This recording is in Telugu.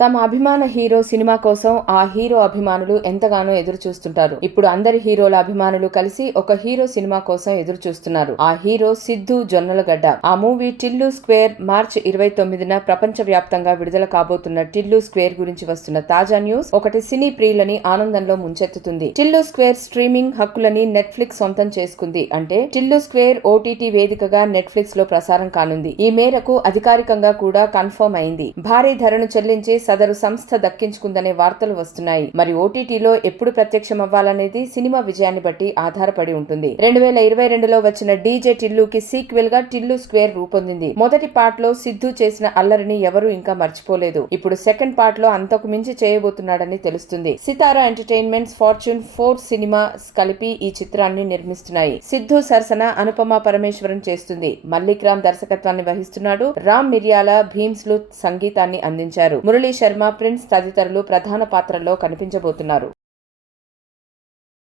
తమ అభిమాన హీరో సినిమా కోసం ఆ హీరో అభిమానులు ఎంతగానో ఎదురు చూస్తుంటారు. ఇప్పుడు అందరి హీరోల అభిమానులు కలిసి ఒక హీరో సినిమా కోసం ఎదురు చూస్తున్నారు. ఆ హీరో సిద్ధు జొన్నలగడ్డ. ఆ మూవీ టిల్లు స్క్వేర్ మార్చి 29న ప్రపంచ వ్యాప్తంగా విడుదల కాబోతున్న టిల్లు స్క్వేర్ గురించి వస్తున్న తాజా న్యూస్ ఒకటి సినీ ప్రియులని ఆనందంలో ముంచెత్తుతుంది. టిల్లు స్క్వేర్ స్ట్రీమింగ్ హక్కులని నెట్ఫ్లిక్స్ సొంతం చేసుకుంది. అంటే టిల్లు స్క్వేర్ ఓటీటీ వేదికగా నెట్ఫ్లిక్స్ లో ప్రసారం కానుంది. ఈ మేరకు అధికారికంగా కూడా కన్ఫర్మ్ అయింది. భారీ ధరను చెల్లించి సదరు సంస్థ దక్కించుకుందనే వార్తలు వస్తున్నాయి. మరి ఓటీటీలో ఎప్పుడు ప్రత్యక్షమవ్వాలనేది సినిమా విజయాన్ని బట్టి ఆధారపడి ఉంటుంది. 2022లో వచ్చిన డీజే టిల్లుకి సీక్వెల్ గా టిల్లు స్క్వేర్ రూపొందింది. మొదటి పార్ట్ లో సిద్ధు చేసిన అల్లరిని ఎవరూ ఇంకా మర్చిపోలేదు. ఇప్పుడు సెకండ్ పార్ట్ లో అంతకు మించి చేయబోతున్నాడని తెలుస్తుంది. సితారా ఎంటర్టైన్మెంట్స్, ఫార్చ్యూన్ 4 సినిమాస్ కలిపి ఈ చిత్రాన్ని నిర్మిస్తున్నాయి. సిద్ధు సరసన అనుపమ పరమేశ్వరన్ చేస్తుంది. మల్లిక్ రామ్ దర్శకత్వాన్ని వహిస్తున్నాడు. రామ్ మిర్యాల, భీమ్స్ లు సంగీతాన్ని అందించారు. మురళీ శర్మ, ప్రిన్స్ తదితరులు ప్రధాన పాత్రల్లో కనిపించబోతున్నారు.